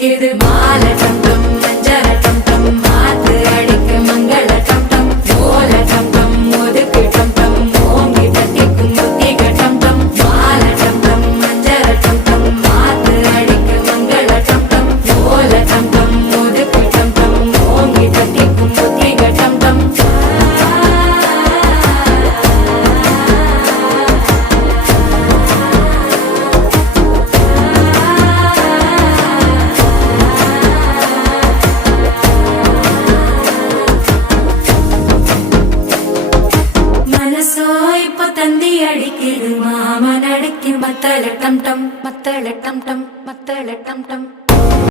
அடிக்குது மால டம் டம் மஞ்சள டம் டம் மாத்து அடிக்கு மங்கள டம் டம் ஓல டம் டம் ஒதுக்கு டம் டம் ஓங்கி தட்டிக்கும் புத்திக டம் டம் மால டம் டம் மஞ்சள டம் டம் மாத்து அடிக்கு மங்கள டம் டம் ஓல டம் டம் ஒதுக்கு டம் டம் ஓங்கி தட்டிக்கும் புத்திக டம் டம் தந்தி அடிக்குது மாமன் அடிக்கு மத்தள டம் டம் மத்தள டம் டம் மத்தள டம் டம்